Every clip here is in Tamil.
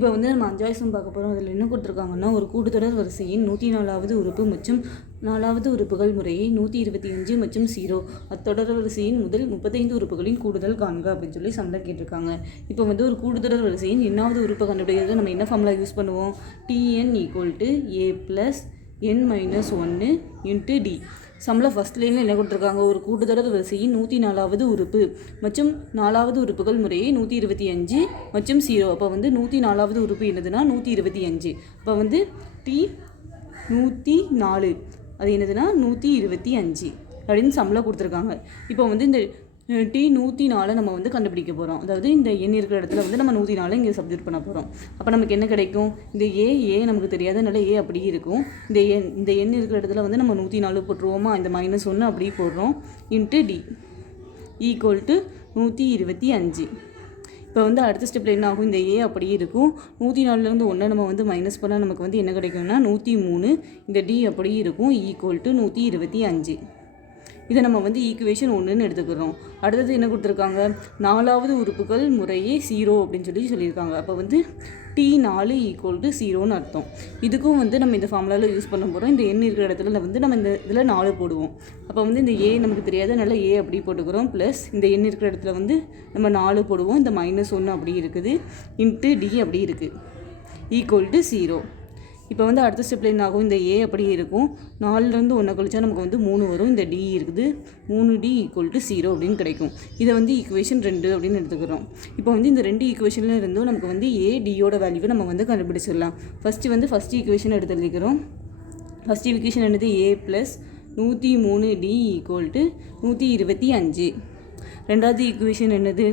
இப்போ வந்து நம்ம 5வது சம் பார்க்க போகிறோம். அதில் என்ன கொடுத்துருக்காங்கன்னா, ஒரு கூட்டுத்தொடர் வரிசையின் 104வது உறுப்பு மற்றும் 4வது உறுப்புகள் முறையே 125 மற்றும் 0 அத்தொடர் வரிசையின் முதல் 35 உறுப்புகளின் கூடுதல் காண்க அப்படின்னு சொல்லி சம்மில் கேட்டிருக்காங்க. இப்போ வந்து ஒரு கூட்டுத்தொடர் வரிசையின் என்னாவது உறுப்பை கண்டுபிடிக்கிறது நம்ம என்ன ஃபார்முலா யூஸ் பண்ணுவோம்? Tn = a + n - 1 × d. சம்மில் ஃபஸ்ட் லைனில் என்ன கொடுத்துருக்காங்க? ஒரு கூட்டுத்தொடர் வரிசையின் 104வது உறுப்பு மற்றும் 4வது உறுப்புகள் முறையே 125 மற்றும் 0. அப்போ வந்து 104வது உறுப்பு என்னதுன்னா 125. அப்போ வந்து T 104 அது என்னதுன்னா 125 அப்படின்னு சம்மில் கொடுத்துருக்காங்க. இப்போ வந்து இந்த T 104 நம்ம வந்து கண்டுபிடிக்க போகிறோம். அதாவது இந்த எண் இருக்கிற இடத்துல வந்து நம்ம 104 இங்கே சப்ஸ்டிட்யூட் பண்ண போகிறோம். அப்போ நமக்கு என்ன கிடைக்கும்? இந்த ஏ நமக்கு தெரியாதனால ஏ அப்படியே இருக்கும். இந்த எண் இருக்கிற இடத்துல வந்து நம்ம 104 போட்டுருவோமா? இந்த -1 அப்படியே போடுறோம். × D = 125. இப்போ வந்து அடுத்த ஸ்டெப்பில் என்ன ஆகும்? இந்த ஏ அப்படியே இருக்கும். 104லேருந்து 1 நம்ம வந்து மைனஸ் பண்ணால் நமக்கு வந்து என்ன கிடைக்கும்னா 103. இந்த D அப்படியே இருக்கும். = 125. இதை நம்ம வந்து ஈக்குவேஷன் 1ன்னு எடுத்துக்கிறோம். அடுத்தது என்ன கொடுத்துருக்காங்க? 4வது உறுப்புகள் முறையே 0 அப்படின்னு சொல்லியிருக்காங்க. அப்போ வந்து T4 = 0ன்னு அர்த்தம். இதுக்கும் வந்து நம்ம இந்த ஃபார்முலாவில் யூஸ் பண்ண போகிறோம். இந்த எண் இருக்கிற இடத்துல வந்து நம்ம இந்த இதில் 4 போடுவோம். அப்போ வந்து இந்த ஏ நமக்கு தெரியாத நல்ல ஏ அப்படி போட்டுக்கிறோம். ப்ளஸ் இந்த எண் இருக்கிற இடத்துல வந்து நம்ம 4 போடுவோம். இந்த -1 அப்படி இருக்குது. × D அப்படி இருக்குது. = 0. இப்போ வந்து அடுத்த ஸ்டெப்பில் என்ன ஆகும்? இந்த ஏ அப்படியே இருக்கும். 4லேருந்து 1 கழிச்சா நமக்கு வந்து 3 வரும். இந்த D இருக்குது. 3D = 0 அப்படின்னு கிடைக்கும். இதை வந்து ஈக்குவேஷன் 2 அப்படின்னு எடுத்துக்கிறோம். இப்போ வந்து இந்த 2 ஈக்குவேஷனில் இருந்தும் நமக்கு வந்து ADயோட வேல்யூவை நம்ம வந்து கண்டுபிடிச்சிடலாம். ஃபஸ்ட் ஈக்குவேஷன் எடுத்து எழுதிக்கிறோம். ஃபஸ்ட் ஈக்குவேஷன் என்னது? A + 103D = 125. ரெண்டாவது ஈக்குவேஷன் என்னது?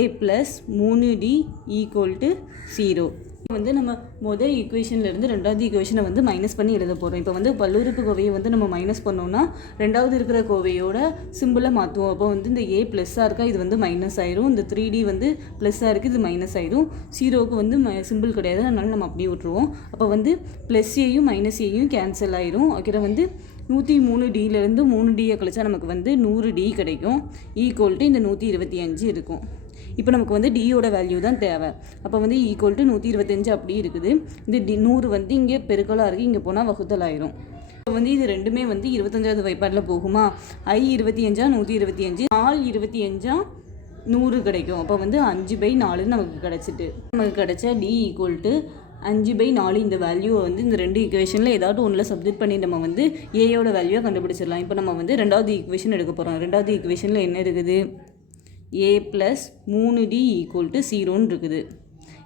A + 3D = 0. வந்து நம்ம முதல் ஈக்குவேஷன்லேருந்து ரெண்டாவது ஈக்குவேஷனை வந்து மைனஸ் பண்ணி எழுத போகிறோம். இப்போ வந்து பல்லுறுப்பு கோவையை வந்து நம்ம மைனஸ் பண்ணோம்னா ரெண்டாவது இருக்கிற கோவையோட சிம்பிளை மாற்றுவோம். அப்போ வந்து இந்த ஏ ப்ளஸ்ஸாக இருக்கா, இது வந்து மைனஸ் ஆயிரும். இந்த 3D வந்து ப்ளஸ்ஸாக இருக்குது, இது மைனஸ் ஆயிரும். 0க்கு வந்து சிம்பிள் கிடையாது, அதனால நம்ம அப்படியே விட்டுருவோம். அப்போ வந்து ப்ளஸ் ஏயும் மைனஸ் ஏயும் கேன்சல் ஆயிரும். அப்புறம் வந்து 103Dலேருந்து 3Dயை கழிச்சா நமக்கு வந்து 100D கிடைக்கும். = இந்த 125 இருக்கும். இப்போ நமக்கு வந்து டியோட வேல்யூ தான் தேவை. அப்போ வந்து = 125 அப்படி இருக்குது. இந்த 100 வந்து இங்கே பெருக்கலாக இருக்குது, இங்கே போனால் வகுத்தல் ஆயிரும். இப்போ வந்து இது ரெண்டுமே வந்து 25வது வைப்பாட்டில் போகுமா? I 25 125, 4 25 100 கிடைக்கும். அப்போ வந்து 5/4 நமக்கு கிடைச்சா D = 5/4. இந்த வேல்யூவை வந்து இந்த 2 ஈக்குவேஷனில் ஏதாவது ஒன்றில் சப்ஸ்டிட்யூட் பண்ணி நம்ம வந்து ஏயோட வேல்யூவை கண்டுபிடிச்சிடலாம். இப்போ நம்ம வந்து ரெண்டாவது ஈக்குவேஷன் எடுக்க போகிறோம். ரெண்டாவது ஈக்குவேஷனில் என்ன இருக்குது? A + 3D = 0ன்னு இருக்குது.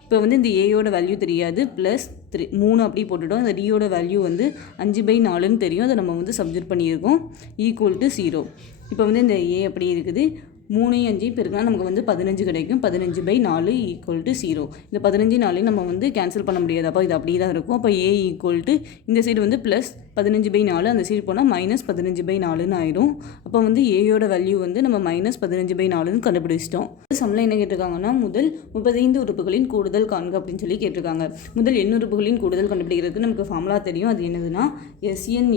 இப்போ வந்து இந்த ஏயோட வேல்யூ தெரியாது, ப்ளஸ் 3 அப்படி போட்டுட்டோம். இந்த டியோட வேல்யூ வந்து 5/4ன்னு தெரியும். அதை நம்ம வந்து சப்ஸ்டிட்யூட் பண்ணியிருக்கோம். = 0. இப்போ வந்து இந்த ஏ அப்படி இருக்குது. 3 5 பெருக்கினா நமக்கு வந்து 15 கிடைக்கும். 15/4 = 0. இந்த 15 4 நம்ம வந்து கேன்சல் பண்ண முடியாது. அப்போ இது அப்படியே தான் இருக்கும். அப்போ A = இந்த சைடு வந்து ப்ளஸ் 15/4, அந்த சைடு போனால் -15/4ன்னு ஆயிடும். அப்போ வந்து ஏயோட வேல்யூ வந்து நம்ம -15/4ன்னு கண்டுபிடிச்சிட்டோம். சம்மில் என்ன கேட்டிருக்காங்கன்னா, முதல் 35 உறுப்புகளின் கூடுதல் காண்க அப்படின்னு சொல்லி கேட்டிருக்காங்க. முதல் எண் உறுப்புகளின் கூடுதல் கண்டுபிடிக்கிறதுக்கு நமக்கு ஃபார்முலா தெரியும். அது என்னதுன்னா Sn =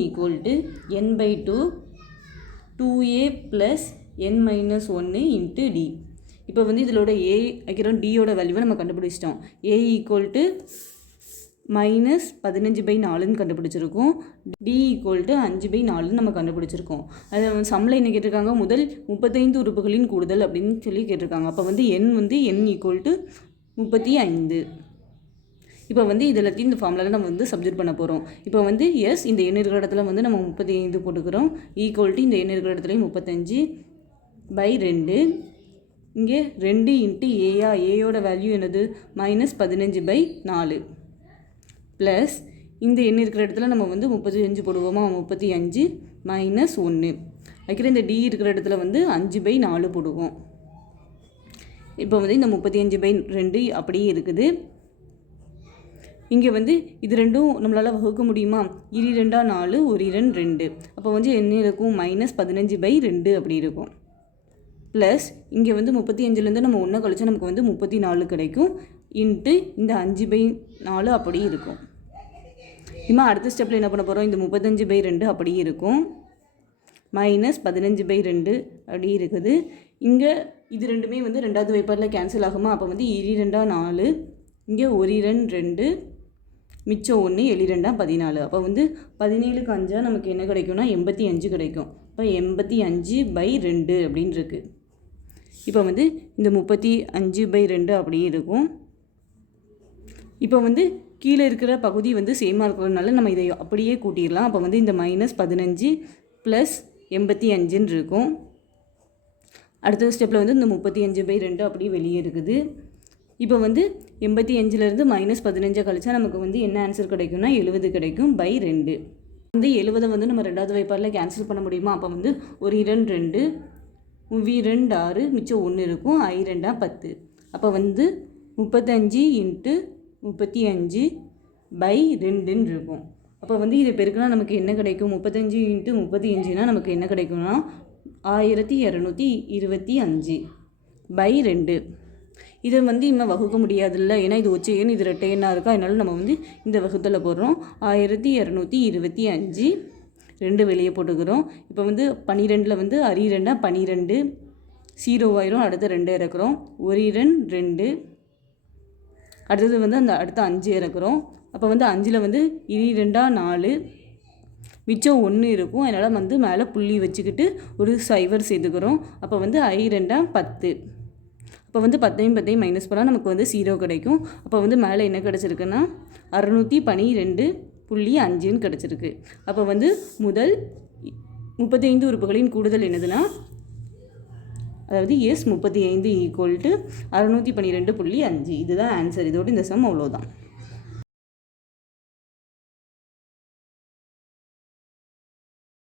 n/2 2a + n - 1 × D. இப்போ வந்து இதிலோட ஏ வைக்கிறோம், டியோட வேல்யூவை நம்ம கண்டுபிடிச்சிட்டோம். A = -15/4ன்னு கண்டுபிடிச்சிருக்கோம். D = 5/4ன்னு நம்ம கண்டுபிடிச்சிருக்கோம். அதை சம்மில் என்ன கேட்டிருக்காங்க? முதல் 35 உறுப்புகளின் கூடுதல் அப்படின்னு சொல்லி கேட்டிருக்காங்க. அப்போ வந்து n = 35. இப்போ வந்து இது எல்லாத்தையும் இந்த ஃபார்முலாவில் நம்ம வந்து சப்ஸ்டிட்யூட் பண்ண போகிறோம். இப்போ வந்து இந்த எண் இருக்கிற இடத்துல வந்து நம்ம 35 போட்டுக்கிறோம். = இந்த எண் இருக்கிற இடத்துலையும் 35/2. இங்கே 2 × ஏயா, ஏயோட வேல்யூ என்னது? -15/4 ப்ளஸ் இந்த எண் இருக்கிற இடத்துல நம்ம வந்து 35 போடுவோமா? 35 - 1. அதுக்கப்புறம் இந்த D இருக்கிற இடத்துல வந்து 5/4 போடுவோம். இப்போ வந்து இந்த 35/2 அப்படியே இருக்குது. இங்கே வந்து இது ரெண்டும் நம்மளால் வகுக்க முடியுமா? 2 2 4, 1 2 2. அப்போ வந்து என்ன இருக்கும்? -15/2 அப்படி இருக்கும். ப்ளஸ் இங்கே வந்து 35லேருந்து நம்ம 1 கழிச்சா நமக்கு வந்து 34 கிடைக்கும். × இந்த 5/4 அப்படி இருக்கும். இனிமேல் அடுத்த ஸ்டெப்பில் என்ன பண்ண போகிறோம்? இந்த 35/2 அப்படி இருக்கும். -15/2 அப்படி இருக்குது. இங்கே இது ரெண்டுமே வந்து ரெண்டாவது வாய்ப்பாடில் கேன்சல் ஆகுமா? அப்போ வந்து 2 4, இங்கே 1 2 மிச்சம் 1 7 14. அப்போ வந்து 17க்கு 5 நமக்கு என்ன கிடைக்கும்னா 85 கிடைக்கும். இப்போ 85/2 அப்படின்னு இருக்குது. இப்போ வந்து இந்த 35/2 அப்படியே இருக்கும். இப்போ வந்து கீழே இருக்கிற பகுதி வந்து சேமாக இருக்கிறதுனால நம்ம இதை அப்படியே கூட்டிடலாம். அப்போ வந்து இந்த -15 + 85 இருக்கும். அடுத்த ஸ்டெப்பில் வந்து இந்த 35/2 அப்படியே வெளியே இருக்குது. இப்போ வந்து 85லேருந்து -15 கழிச்சா நமக்கு வந்து என்ன ஆன்சர் கிடைக்கும்னா 70 கிடைக்கும் /2. வந்து 70 வந்து நம்ம ரெண்டாவது வாய்ப்பாடில் கேன்சல் பண்ண முடியுமா? அப்போ வந்து 1 2 2, 2 6, மிச்சம் 1 இருக்கும், I 2 10. அப்போ வந்து 35 × 35/2 இருக்கும். அப்போ வந்து இதை பெருக்கினா நமக்கு என்ன கிடைக்கும்? 35 × 35னா நமக்கு என்ன கிடைக்கும்னா 1225/2. இதை வந்து இன்னும் வகுக்க முடியாதுல்ல, ஏன்னா இது ஒற்றை எண், இது ரெட்டை எண்ணாக இருக்கா. அதனால நம்ம வந்து இந்த வகுத்தில் போடுறோம். 1225 2 வெளியே போட்டுக்கிறோம். இப்போ வந்து 12ல் வந்து 2 12 0 ஆயிரும். அடுத்த 2 இறக்குறோம். 1 2 2, அடுத்தது வந்து அந்த அடுத்த 5 இறக்குறோம். அப்போ வந்து 5ல் வந்து 2 4, மிச்சம் 1 இருக்கும். அதனால் வந்து மேலே புள்ளி வச்சுக்கிட்டு ஒரு 0 சேர்த்துக்கிறோம். அப்போ வந்து I 2 10. அப்போ வந்து 10 மைனஸ் பண்ணால் நமக்கு வந்து 0 கிடைக்கும். அப்போ வந்து மேலே என்ன கிடச்சிருக்குன்னா 612.5 கிடச்சிருக்கு. அப்போ வந்து முதல் 35 உறுப்புகளின் கூடுதல் என்னதுன்னா, அதாவது S 35 = 612.5. இதுதான் ஆன்சர். இதோடு இந்த சம் அவ்வளோதான்.